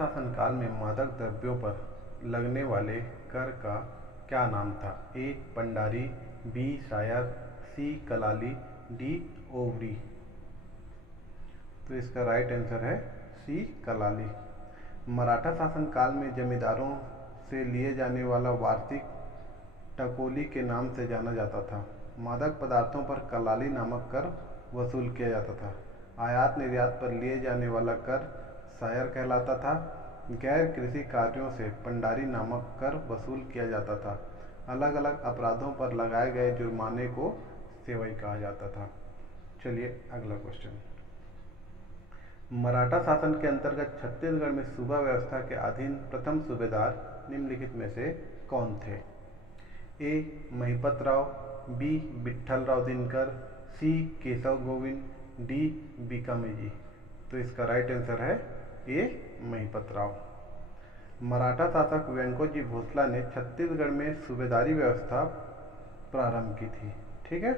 शासनकाल में मादक द्रव्यों पर लगने वाले कर का क्या नाम था? ए पंडारी, बी शायर, सी कलाली, डी ओवरी। तो इसका राइट आंसर है सी कलाली। मराठा शासनकाल में जमींदारों से लिए जाने वाला वार्षिक टकोली के नाम से जाना जाता था। मादक पदार्थों पर कलाली नामक कर वसूल किया जाता था। आयात निर्यात पर लिए जाने वाला कर शायर कहलाता था। गैर कृषि कार्यों से पंडारी नामक कर वसूल किया जाता था। अलग अलग अपराधों पर लगाए गए जुर्माने को सेवई कहा जाता था। चलिए अगला क्वेश्चन। मराठा शासन के अंतर्गत छत्तीसगढ़ में सूबा व्यवस्था के अधीन प्रथम सूबेदार निम्नलिखित में से कौन थे? ए महिपत राव, बी विट्ठल राव दिनकर, सी केशव गोविंद, डी बीकामेजी। तो इसका राइट आंसर है ए महिपत राव। मराठा शासक वेंकोजी भोसला ने छत्तीसगढ़ में सूबेदारी व्यवस्था प्रारंभ की थी, ठीक है,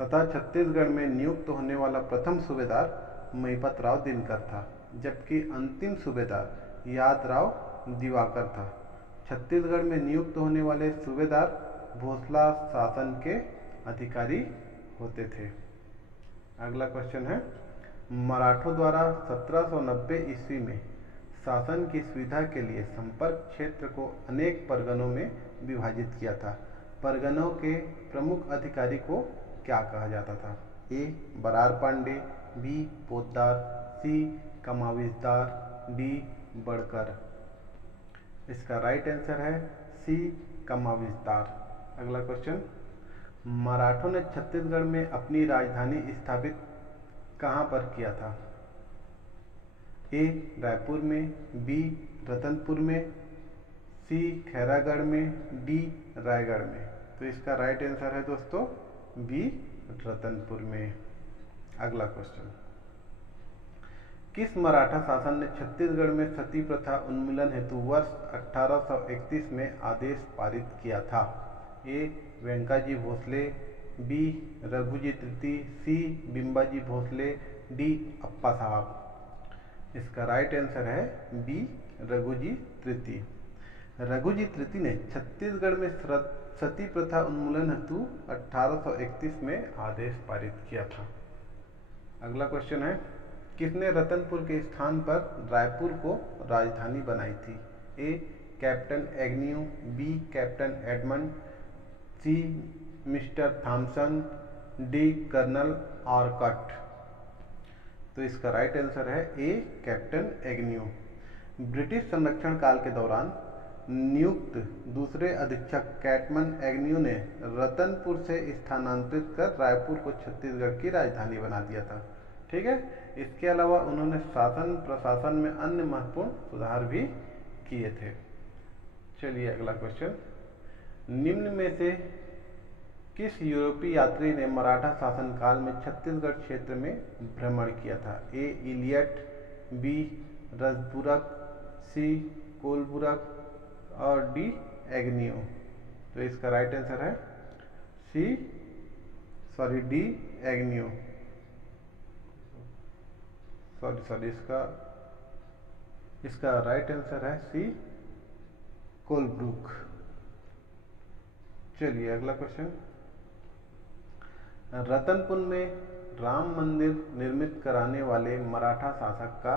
तथा छत्तीसगढ़ में नियुक्त होने वाला प्रथम सूबेदार महिपत राव दिनकर था, जबकि अंतिम सूबेदार यादराव दिवाकर था। छत्तीसगढ़ में नियुक्त होने वाले सूबेदार भोसला शासन के अधिकारी होते थे। अगला क्वेश्चन है, मराठों द्वारा 1790 ईस्वी में शासन की सुविधा के लिए संपर्क क्षेत्र को अनेक परगनों में विभाजित किया था। परगनों के प्रमुख अधिकारी को क्या कहा जाता था? ए बरार पांडे, बी पोद्दार, सी कमाविजदार, डी बड़कर। इसका राइट आंसर है सी कमाविजदार। अगला क्वेश्चन, मराठों ने छत्तीसगढ़ में अपनी राजधानी स्थापित कहाँ पर किया था? ए रायपुर में, बी रतनपुर में, सी खैरागढ़ में, डी रायगढ़ में। तो इसका राइट आंसर है दोस्तों बी रतनपुर में। अगला क्वेश्चन, किस मराठा शासन ने छत्तीसगढ़ में सती प्रथा उन्मूलन हेतु वर्ष 1831 में आदेश पारित किया था? ए वेंकाजी भोसले, बी रघुजी तृतीय, सी बिंबाजी भोसले, डी अप्पा साहब। इसका राइट आंसर है बी रघुजी तृतीय। रघुजी तृतीय ने छत्तीसगढ़ में सती प्रथा उन्मूलन हेतु 1831 में आदेश पारित किया था। अगला क्वेश्चन है, किसने रतनपुर के स्थान पर रायपुर को राजधानी बनाई थी? A captain Agnew, B captain Edmund, C mister Thomson, D colonel Arcot. तो इसका राइट आंसर है ए कैप्टन एग्न्यू। ब्रिटिश संरक्षण काल के दौरान नियुक्त दूसरे अधीक्षक कैटमन एग्न्यू ने रतनपुर से स्थानांतरित कर रायपुर को छत्तीसगढ़ की राजधानी बना दिया था, ठीक है। इसके अलावा उन्होंने शासन प्रशासन में अन्य महत्वपूर्ण सुधार भी किए थे। चलिए अगला क्वेश्चन, निम्न में से किस यूरोपीय यात्री ने मराठा शासनकाल में छत्तीसगढ़ क्षेत्र में भ्रमण किया था? ए इलियट, बी रसबुरक, सी कोलबुरक और डी एग्न्यू। तो इसका राइट आंसर है डी एग्न्यू। इसका राइट आंसर है सी कोलब्रुक। चलिए अगला क्वेश्चन, रतनपुर में राम मंदिर निर्मित कराने वाले मराठा शासक का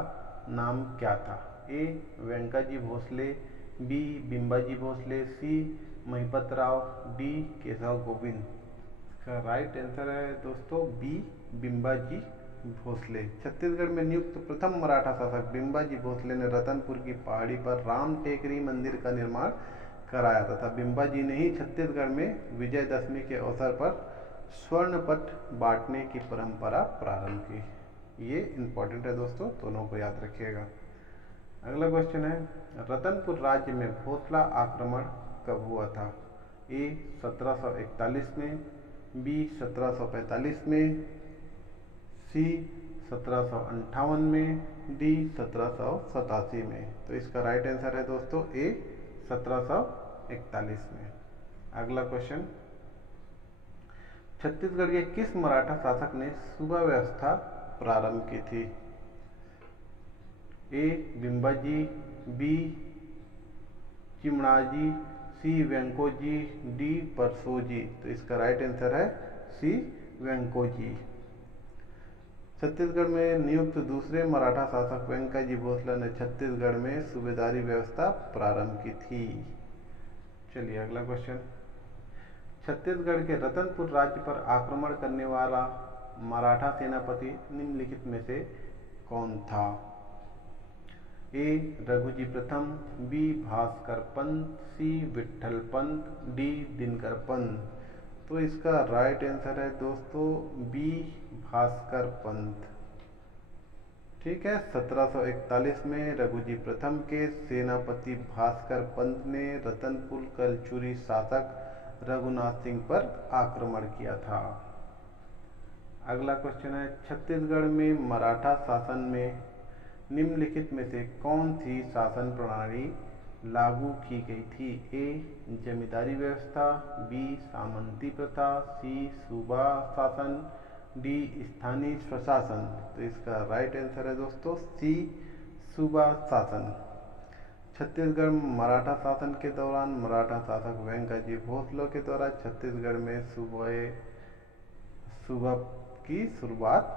नाम क्या था? ए वेंकाजी भोसले, बी बिंबाजी भोसले, सी महिपत राव, डी केशव गोविंद। इसका राइट आंसर है दोस्तों बी बिंबाजी भोसले। छत्तीसगढ़ में नियुक्त प्रथम मराठा शासक बिंबाजी भोसले ने रतनपुर की पहाड़ी पर राम टेकरी मंदिर का निर्माण कराया तथा बिंबाजी ने ही छत्तीसगढ़ में विजयदशमी के अवसर पर स्वर्णपट बांटने की परंपरा प्रारंभ की। ये इंपॉर्टेंट है दोस्तों, दोनों को याद रखिएगा। अगला क्वेश्चन है, रतनपुर राज्य में भोसला आक्रमण कब हुआ था? ए 1741 में, बी 1745 में, सी 1758 में, डी 1787 में। तो इसका राइट आंसर है दोस्तों ए 1741 में। अगला क्वेश्चन, छत्तीसगढ़ के किस मराठा शासक ने सूबा व्यवस्था प्रारंभ की थी? ए बिम्बाजी, बी चिमणाजी, सी वेंकोजी, डी परसोजी। तो इसका राइट आंसर है सी वेंकोजी। छत्तीसगढ़ में नियुक्त दूसरे मराठा शासक वेंकटजी भोसले ने छत्तीसगढ़ में सूबेदारी व्यवस्था प्रारंभ की थी। चलिए अगला क्वेश्चन। छत्तीसगढ़ के रतनपुर राज्य पर आक्रमण करने वाला मराठा सेनापति निम्नलिखित में से कौन था? ए रघुजी प्रथम, बी भास्कर पंत, सी विट्ठल पंत, डी दिनकर पंत। तो इसका राइट आंसर है दोस्तों बी भास्कर पंत। ठीक है, 1741 में रघुजी प्रथम के सेनापति भास्कर पंत ने रतनपुर कलचुरी शासक रघुनाथ सिंह पर आक्रमण किया था। अगला क्वेश्चन है, छत्तीसगढ़ में मराठा शासन में निम्नलिखित में से कौन सी शासन प्रणाली लागू की गई थी? ए जमींदारी व्यवस्था, बी सामंती प्रथा, सी सूबा शासन, डी स्थानीय स्वशासन। तो इसका राइट आंसर है दोस्तों सी सूबा शासन। छत्तीसगढ़ मराठा शासन के दौरान मराठा शासक वेंकटजी भोसले के द्वारा छत्तीसगढ़ में सूबा की शुरुआत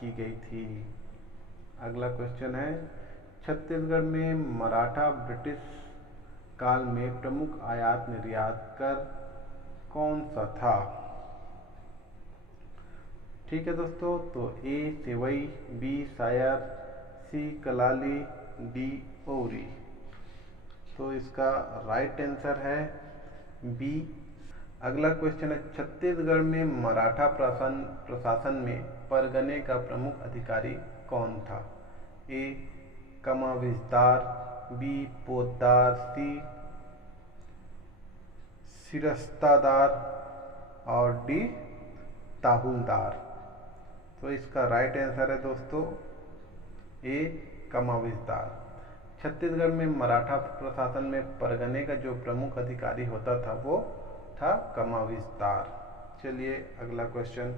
की गई थी। अगला क्वेश्चन है, छत्तीसगढ़ में मराठा ब्रिटिश काल में प्रमुख आयात निर्यात कर कौन सा था? ठीक है दोस्तों, तो ए सेवई, बी सायर, सी कलाली, डी ओरी। तो इसका राइट आंसर है बी। अगला क्वेश्चन है, छत्तीसगढ़ में मराठा प्रशासन में परगने का प्रमुख अधिकारी कौन था? ए कमाविजदार, बी पोतदार, सी सिरस्तादार और डी ताहुलदार। तो इसका राइट आंसर है दोस्तों ए कमाविजदार। छत्तीसगढ़ में मराठा प्रशासन में परगने का जो प्रमुख अधिकारी होता था वो था कमाविजदार। चलिए अगला क्वेश्चन,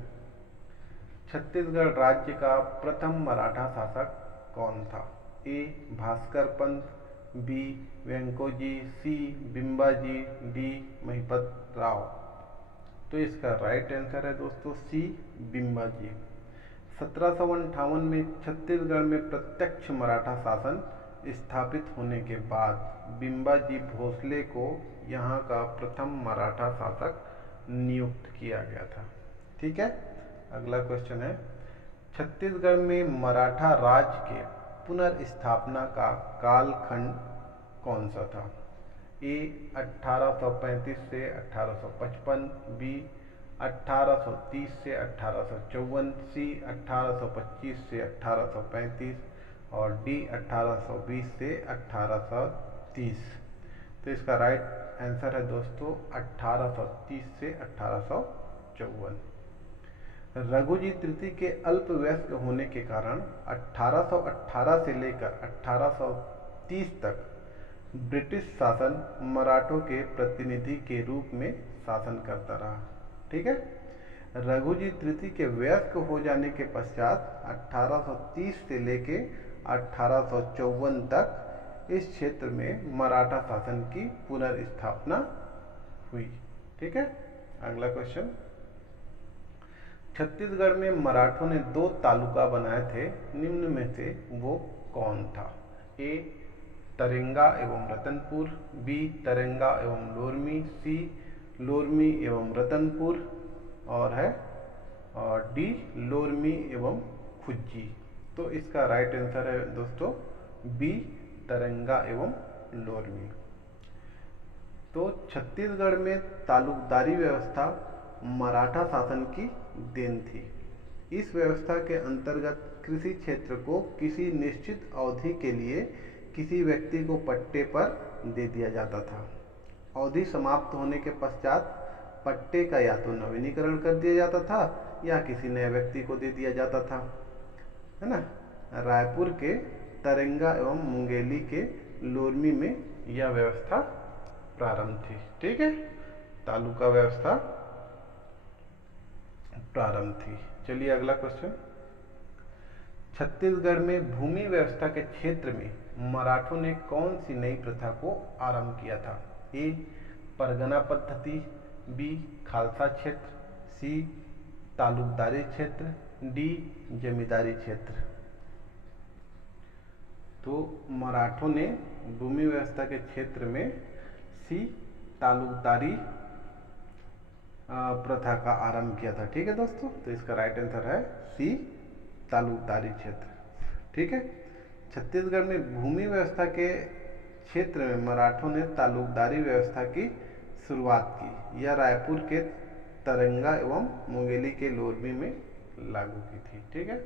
छत्तीसगढ़ राज्य का प्रथम मराठा शासक कौन था? ए भास्कर पंत, बी वेंकोजी, सी बिम्बाजी, डी महिपत राव। तो इसका राइट आंसर है दोस्तों सी बिम्बाजी। 1758 में छत्तीसगढ़ में प्रत्यक्ष मराठा शासन स्थापित होने के बाद बिम्बाजी भोसले को यहाँ का प्रथम मराठा शासक नियुक्त किया गया था। ठीक है, अगला क्वेश्चन है, छत्तीसगढ़ में मराठा राज के पुनर्स्थापना का कालखंड कौन सा था? ए 1835 से 1855, बी 1830 से 1854, सी 1825 से 1835 और डी 1820 से 1830। तो इसका राइट आंसर है दोस्तों 1830 से 1854। रघुजी तृतीय के अल्पवयस्क होने के कारण 1818 से लेकर 1830 तक ब्रिटिश शासन मराठों के प्रतिनिधि के रूप में शासन करता रहा। ठीक है, रघुजी तृतीय के वयस्क हो जाने के पश्चात 1830 से लेके 1854 तक इस क्षेत्र में मराठा शासन की पुनर्स्थापना हुई। ठीक है, अगला क्वेश्चन, छत्तीसगढ़ में मराठों ने 2 तालुका बनाए थे, निम्न में से वो कौन था? ए तरेंगा एवं रतनपुर, बी तरेंगा एवं लोरमी, सी लोरमी एवं रतनपुर और डी लोरमी एवं खुज्जी। तो इसका राइट आंसर है दोस्तों बी तरेंगा एवं लोरमी। तो छत्तीसगढ़ में तालुकदारी व्यवस्था मराठा शासन की देन थी। इस व्यवस्था के अंतर्गत कृषि क्षेत्र को किसी निश्चित अवधि के लिए किसी व्यक्ति को पट्टे पर दे दिया जाता था। अवधि समाप्त होने के पश्चात पट्टे का या तो नवीनीकरण कर दिया जाता था या किसी नए व्यक्ति को दे दिया जाता था, है ना। रायपुर के तरेंगा एवं मुंगेली के लोरमी में यह व्यवस्था प्रारंभ थी। ठीक है, तालुका व्यवस्था प्रारंभ थी। चलिए अगला क्वेश्चन, छत्तीसगढ़ में भूमि व्यवस्था के क्षेत्र में मराठों ने कौन सी नई प्रथा को आरंभ किया था? ए परगना पद्धति, बी खालसा क्षेत्र, सी तालुकदारी क्षेत्र, डी जमींदारी क्षेत्र। तो मराठों ने भूमि व्यवस्था के क्षेत्र में सी तालुकदारी प्रथा का आरंभ किया था। ठीक है दोस्तों, तो इसका राइट आंसर है सी तालुकदारी क्षेत्र। ठीक है, छत्तीसगढ़ में भूमि व्यवस्था के क्षेत्र में मराठों ने तालुकदारी व्यवस्था की शुरुआत की। यह रायपुर के तरंगा एवं मुंगेली के लोरमी में लागू की थी। ठीक है।